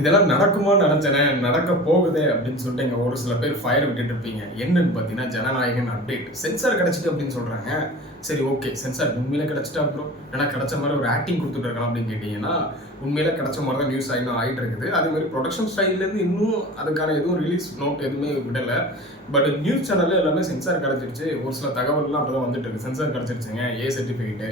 இதெல்லாம் நடக்குமான்னு நினைச்சேனே, நடக்க போகுதே அப்படின்னு சொல்லிட்டு இங்க ஒரு சில பேர் ஃபயர் விட்டுட்டு இருப்பீங்க. என்னன்னு பார்த்தீங்கன்னா, ஜனநாயகன் அப்டேட். சென்சார் கிடைச்சிட்டு அப்படின்னு சொல்றாங்க. சரி ஓகே, சென்சார் உண்மையிலே கிடைச்சிட்டா அப்புறம் ஏன்னா கிடைச்ச மாதிரி ஒரு ஆக்டிங் கொடுத்துட்டு இருக்கலாம் அப்படின்னு கேட்டீங்கன்னா, உண்மையிலே கிடைச்ச மாதிரி தான் நியூஸ் ஆகிட்டு இருக்குது. அதே மாதிரி ப்ரொடக்ஷன் ஸ்டைல்லேருந்து இன்னும் அதுக்கான எதுவும் ரிலீஸ் நோட் எதுவுமே விடலை. பட் நியூஸ் சேனல்ல எல்லாமே சென்சார் கிடச்சிருச்சு. ஒரு சில தகவல்லாம் அப்படி தான் வந்துட்டு இருக்கு. சென்சார் கிடச்சிருச்சுங்க, ஏ சர்டிஃபிகேட்டு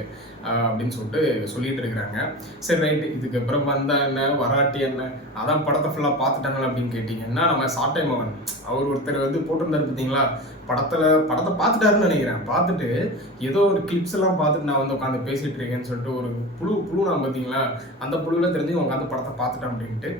அப்படின்னு சொல்லிட்டு இருக்கிறாங்க. சரி ரைட்டு, இதுக்கப்புறம் வந்தா என்ன வராட்டி என்ன, அதான் படத்தை ஃபுல்லாக பார்த்துட்டாங்க அப்படின்னு கேட்டிங்கன்னா, நம்ம சாட்டை மகன் அவர் ஒருத்தர் வந்து போட்டிருந்தாரு பார்த்தீங்களா, படத்தை பார்த்துட்டாருன்னு நினைக்கிறேன். பார்த்துட்டு ஏதோ ஒரு கிளிப்ஸ் எல்லாம் பார்த்துட்டு நான் வந்து உட்காந்து பேசிட்டு இருக்கேன்னு சொல்லிட்டு ஒரு புழு நான் பார்த்தீங்களா, அந்த புழுவில் தெரிஞ்சு உட்காந்து படத்தை பார்த்துட்டேன் அப்படின்ட்டு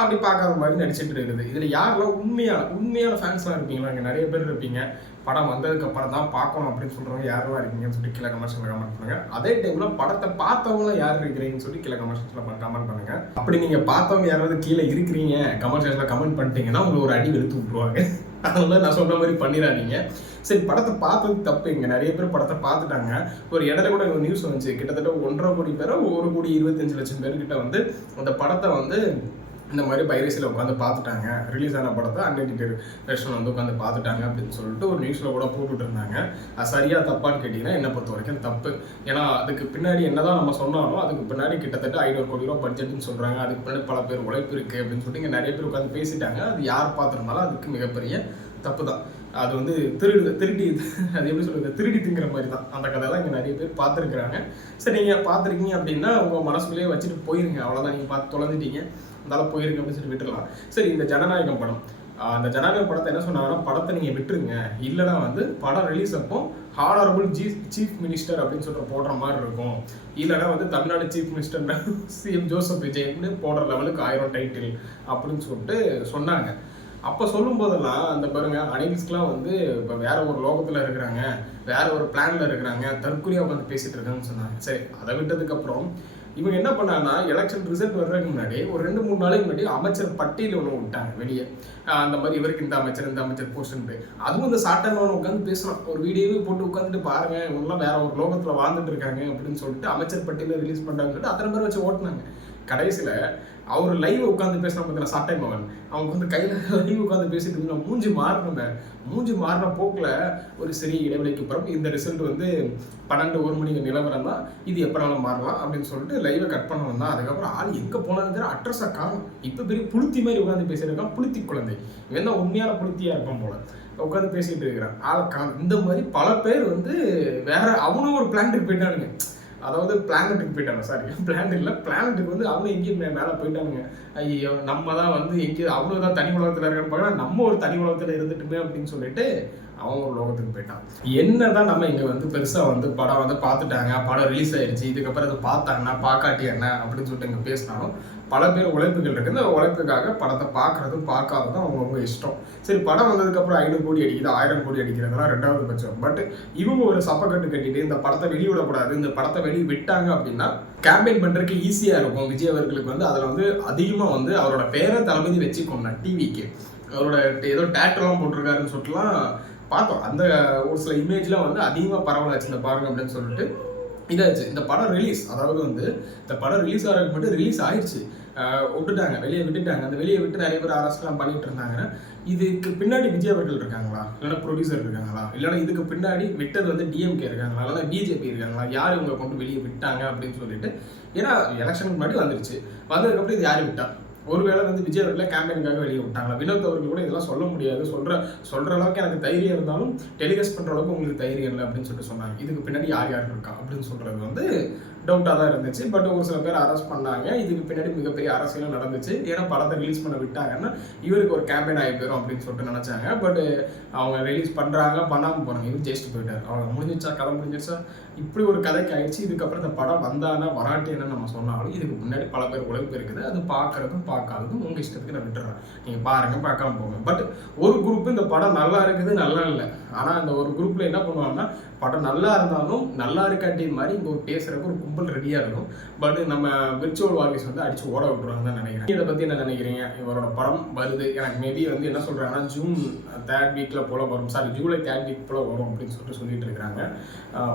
அப்படி பார்க்காத மாதிரி நடிச்சிட்டு இருக்குது. இதில் யாரெல்லாம் உண்மையான ஃபேன்ஸ்லாம் இருப்பீங்களா? இங்கே நிறைய பேர் இருப்பீங்க. படம் வந்ததுக்கு அப்புறம் தான் பார்க்கணும் அப்படின்னு சொல்கிறவங்க யாரெல்லாம் இருக்கீங்கன்னு சொல்லிட்டு கீழே கமெண்ட்ஸில் கமெண்ட் பண்ணுங்க. அதே டைமில் படத்தை பார்த்தவங்களும் யார் இருக்கிறீங்கன்னு சொல்லி கீழே கமெண்ட்ஸில் கமெண்ட் பண்ணுங்க. அப்படி நீங்கள் பார்த்தவங்க யாராவது கீழே இருக்கிறீங்க கமெண்ட் செக்ஷனில் கமெண்ட் பண்ணிட்டீங்கன்னா உங்களுக்கு ஒரு அடி வெளுத்து விட்டுருவாங்க. அதனால நான் சொன்ன மாதிரி பண்ணிடாதீங்க. சரி, படத்தை பார்த்தது தப்பு. இங்கே நிறைய பேர் படத்தை பார்த்துட்டாங்க. ஒரு இடையில கூட ஒரு நியூஸ் வந்துச்சு, கிட்டத்தட்ட 1.5 கோடி பேரை 1,25,00,000 பேர்கிட்ட வந்து அந்த படத்தை வந்து இந்த மாதிரி பைரசியில் உட்காந்து பார்த்துட்டாங்க. ரிலீஸ் ஆன படத்தை அன்எடிட்டட் வெர்ஷன் வந்து உட்காந்து பார்த்துட்டாங்க அப்படின்னு சொல்லிட்டு ஒரு நியூஸில் கூட போட்டுட்டு இருந்தாங்க. அது சரியா தப்பான்னு கேட்டிங்கன்னா என்னை பொறுத்த வரைக்கும் தப்பு. ஏன்னா அதுக்கு பின்னாடி என்னதான் நம்ம சொன்னாலும் அதுக்கு பின்னாடி கிட்டத்தட்ட 500 கோடி ரூபா பட்ஜெட்னு சொல்கிறாங்க. அதுக்கு பின்னாடி பல பேர் உழைப்பு இருக்குது அப்படின்னு சொல்லிட்டு இங்கே நிறைய பேர் உட்காந்து பேசிட்டாங்க. அது யார் பார்த்துருந்தாலும் அதுக்கு மிகப்பெரிய தப்பு தான். அது வந்து திருடி அது எப்படி சொல்கிறது, திருடி திங்கிற மாதிரி தான். அந்த கதையெல்லாம் இங்கே நிறைய பேர் பார்த்துருக்குறாங்க. சரி, நீங்கள் பார்த்துருக்கீங்க அப்படின்னா உங்கள் மனசுக்குள்ளேயே வச்சுட்டு போயிருங்க. அவ்வளோதான், நீங்கள் பார்த்து தொலைஞ்சிட்டீங்க, அதனால போயிருங்க அப்படின்னு சொல்லி விட்டுடலாம். சரி, இந்த ஜனநாயகம் படம், அந்த ஜனநாயக படத்தை என்ன சொன்னாங்கன்னா, படத்தை நீங்கள் விட்டுருங்க, இல்லைனா வந்து படம் ரிலீஸ் அப்போ ஹானரபிள் சீஃப் மினிஸ்டர் அப்படின்னு சொல்லிட்டு போடுற மாதிரி இருக்கும், இல்லைனா வந்து Tamil Nadu chief minister CM Joseph விஜய்னு போடுற லெவலுக்கு 1000 டைட்டில் அப்படின்னு சொல்லிட்டு சொன்னாங்க. அப்போ சொல்லும் போதெல்லாம் அந்த பாருங்க, அனில்ஸ்க்குலாம் வந்து இப்போ வேற ஒரு லோகத்தில் இருக்கிறாங்க, வேற ஒரு பிளான்ல இருக்கிறாங்க, தற்கொலையாக உட்காந்து பேசிட்டு இருக்காங்கன்னு சொன்னாங்க. சரி, அதை விட்டதுக்கப்புறம் இவங்க என்ன பண்ணாங்கன்னா, எலெக்ஷன் ரிசல்ட் வர்றதுக்கு முன்னாடி ஒரு 2-3 நாளைக்கு முன்னாடி அமைச்சர் பட்டியல் ஒன்று விட்டாங்க வெளியே. அந்த மாதிரி இவருக்கு இந்த அமைச்சர் போஸ்ட்டு, அதுவும் இந்த சாட்டமான உட்காந்து பேசணும். ஒரு வீடியோவே போட்டு உட்காந்துட்டு பாருங்க, இவங்கெல்லாம் வேற ஒரு லோகத்தில் வாழ்ந்துட்டு இருக்காங்க அப்படின்னு சொல்லிட்டு அமைச்சர் பட்டியலை ரிலீஸ் பண்ணுறாங்கன்னு சொல்லிட்டு அத்தனை பேர் வச்சு ஓட்டினாங்க. கடைசியில் அவர் லைவ் உட்காந்து பேசினா பார்த்தீங்கன்னா சாட்டை மகன், அவங்க வந்து கையில் லைவ் உட்காந்து பேசிட்டு இருந்தா மூஞ்சி மாறின போக்கில் ஒரு சிறிய இடைவெளிக்கு அப்புறம் இந்த ரிசல்ட் வந்து 12-1 மணி நிலவரம் தான், இது எப்போனாலும் மாறலாம் அப்படின்னு சொல்லிட்டு லைவை கட் பண்ண வந்தான். அதுக்கப்புறம் ஆள் எங்கே போனாலும் அட்ரஸாக காணும். இப்போ பெரிய புளுத்தி மாதிரி உட்காந்து பேசியிருக்கான், புளுத்தி குழந்தை. இவன் தான் உண்மையான புளுத்தியாக இருப்பான் போல, உட்காந்து பேசிகிட்டு இருக்கிறான், ஆளை காணும். இந்த மாதிரி பல பேர் வந்து வேற அவனும் ஒரு பிளான்ட்டுக்கு போயிட்டானுங்க. அதாவது பிளானட்டுக்கு போயிட்டாங்க. சாரி, பிளானட் இல்லை, பிளானட்டுக்கு வந்து அவங்க எங்கேயும் மேலே போயிட்டானுங்க. ஐயோ, நம்ம தான் வந்து எங்கேயும் அவ்வளோ தான் தனி உலகத்தில் இருக்கான்னு பார்க்கலாம், நம்ம ஒரு தனி உலகத்தில் இருந்துட்டுமே அப்படின்னு சொல்லிட்டு அவங்க ஒரு லோகத்துக்கு போயிட்டான். என்னதான் நம்ம இங்கே வந்து பெருசாக வந்து படம் வந்து பார்த்துட்டாங்க, படம் ரிலீஸ் ஆயிடுச்சு, இதுக்கப்புறம் அதை பார்த்தாங்கன்னா பார்க்காட்டி என்ன அப்படின்னு சொல்லிட்டு இங்கே பேசினாலும் பல பேர் உழைப்புகள் இருக்குது. இந்த உழைப்புக்காக படத்தை பார்க்குறதும் பார்க்காததும் அவங்கவுங்க இஷ்டம். சரி, படம் வந்ததுக்கப்புறம் 500 கோடி அடிக்குது, 1000 கோடி அடிக்கிறதுலாம் 2வது பட்சம். பட் இவங்க ஒரு சப்பக்கட்டு கட்டிட்டு இந்த படத்தை வெளியிடக்கூடாது, இந்த படத்தை வெளியே விட்டாங்க அப்படின்னா கேம்பெயின் பண்ணுறதுக்கு ஈஸியாக இருக்கும். விஜய் அவர்களுக்கு வந்து அதில் வந்து அதிகமாக வந்து அவரோட பேரை தளபதி வச்சுக்கோங்க. டிவிக்கு அவரோட ஏதோ டேட்டர்லாம் போட்டிருக்காருன்னு சொல்லிட்டுலாம் பார்த்தோம். அந்த ஒரு சில இமேஜ்லாம் வந்து அதிகமாக பரவலாச்சு இந்த பாருங்க அப்படின்னு சொல்லிட்டு இதாச்சு. இந்த படம் ரிலீஸ், அதாவது வந்து இந்த படம் ரிலீஸ் ஆகிறதுக்கு மட்டும் ரிலீஸ் ஆயிடுச்சு, விட்டுட்டாங்க, வெளியே விட்டுட்டாங்க. அந்த வெளியே விட்டு நிறைய பேர் அரஸ்ட்லாம் பண்ணிட்டு இருந்தாங்க. இதுக்கு பின்னாடி விஜய் அவர்கள் இருக்காங்களா, இல்லைன்னா ப்ரொடியூசர் இருக்காங்களா, இல்லைன்னா இதுக்கு பின்னாடி விட்டது வந்து டிஎம்கே இருக்காங்களா, இல்லைன்னா பிஜேபி இருக்காங்களா, யார் இவங்க கொண்டு வெளியே விட்டாங்க அப்படின்னு சொல்லிட்டு. ஏன்னா எலெக்ஷனுக்கு முன்னாடி வந்துருச்சு, வந்ததுக்கப்புறம் இது யார் விட்டா? ஒருவேளை வந்து விஜய் அவர்களை கேம்பெயினுக்காக வெளியே விட்டாங்களா? வினோத் அவர்கள் கூட இதெல்லாம் சொல்ல முடியாது, சொல்ற அளவுக்கு எனக்கு தைரியம் இருந்தாலும் டெலிகாஸ்ட் பண்ற அளவுக்கு உங்களுக்கு தைரியம் இல்லை அப்படின்னு சொல்லிட்டு சொன்னாங்க. இதுக்கு பின்னாடி யார் இருக்கா அப்படின்னு சொல்றது வந்து டவுட்டாக தான் இருந்துச்சு. பட் ஒரு சில பேர் அரெஸ்ட் பண்ணாங்க. இதுக்கு பின்னாடி மிகப்பெரிய அரசியலும் நடந்துச்சு. ஏன்னா படத்தை ரிலீஸ் பண்ண விட்டாங்கன்னா இவருக்கு ஒரு கேம்பெயின் ஆகி போயிடும் அப்படின்னு சொல்லிட்டு நினைச்சாங்க. பட் அவங்க ரிலீஸ் பண்ணுறாங்க, பண்ணாமல் போகிறாங்க. இவர் ஜெயிச்சுட்டு போயிட்டார். அவங்க முடிஞ்சிச்சா, கதை முடிஞ்சிருச்சா, இப்படி ஒரு கதைக்கு ஆயிடுச்சு. இதுக்கப்புறம் இந்த படம் வந்தானா வராட்டி என்னன்னு நம்ம சொன்னாலும் இதுக்கு முன்னாடி பல பேர் உழைப்பு இருக்குது. அது பார்க்கறதும் பார்க்காததும் உங்கள் இஷ்டத்துக்கு நான் விட்டுறேன். நீங்கள் பாருங்க, பார்க்காம போங்க. பட் ஒரு குரூப் இந்த படம் நல்லா இருக்குது, நல்லா இல்லை. ஆனால் அந்த ஒரு குரூப்பில் என்ன பண்ணுவாங்கன்னா, படம் நல்லா இருந்தாலும் நல்லா இருக்காட்டி மாதிரி இங்கே ஒரு பேசுறதுக்கு ஒரு கும்பல் ரெடியாக இருக்கும். பட் நம்ம விர்ச்சுவல் வாரிஸ் வந்து அடிச்சு ஓட விட்டுருவாங்க தான் நினைக்கிறேன். இதை பற்றி என்ன நினைக்கிறீங்க? இவரோட படம் வருது, எனக்கு மேபி வந்து என்ன சொல்கிறாங்கன்னா ஜூன் 3rd வீக்கில் போல் வரும், ஜூலை 3rd வீக் போல் வரும் அப்படின்னு சொல்லிட்டு இருக்கிறாங்க.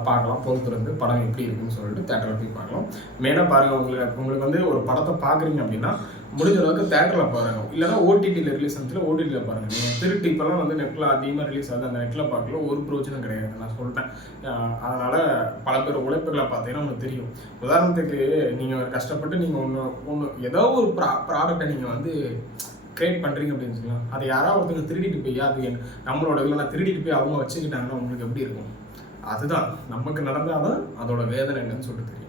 பார்க்கலாம், பொறுத்திருந்து படம் எப்படி இருக்குன்னு சொல்லிட்டு தேட்டரில் போய் பார்க்கலாம். மெயினாக பாருங்கள், உங்களுக்கு வந்து ஒரு படத்தை பார்க்குறீங்க அப்படின்னா முடிஞ்ச அளவுக்கு தேட்டரில் பாருங்க, இல்லைனா ஓடிடியில் ரிலீஸ் ஆனதுல ஓடிடியில் பாருங்கள். நீங்கள் திருட்டு இப்போலாம் வந்து நெட்டில் அதிகமாக ரிலீஸ் ஆகுது, அந்த நெட்டில் பார்க்கல ஒரு பிரோஜனம் கிடையாது, நான் சொல்லிட்டேன். அதனால் பல பேர் உழைப்புகளை பார்த்தீங்கன்னா உங்களுக்கு தெரியும். உதாரணத்துக்கு நீங்கள் கஷ்டப்பட்டு நீங்கள் ஒன்று ஏதோ ஒரு ப்ராடக்டை நீங்கள் வந்து கிரியேட் பண்ணுறீங்க அப்படின்னு சொல்லலாம். அதை யாராவது ஒருத்தங்க திருடிட்டு போய் அது நம்மளோட இல்லைனா திருடிட்டு போய் அவங்க வச்சுக்கிட்டாங்கன்னா உங்களுக்கு எப்படி இருக்கும்? அதுதான் நமக்கு நடந்தால் தான் அதோட வேதனை என்னன்னு சொல்லிட்டு தெரியும்.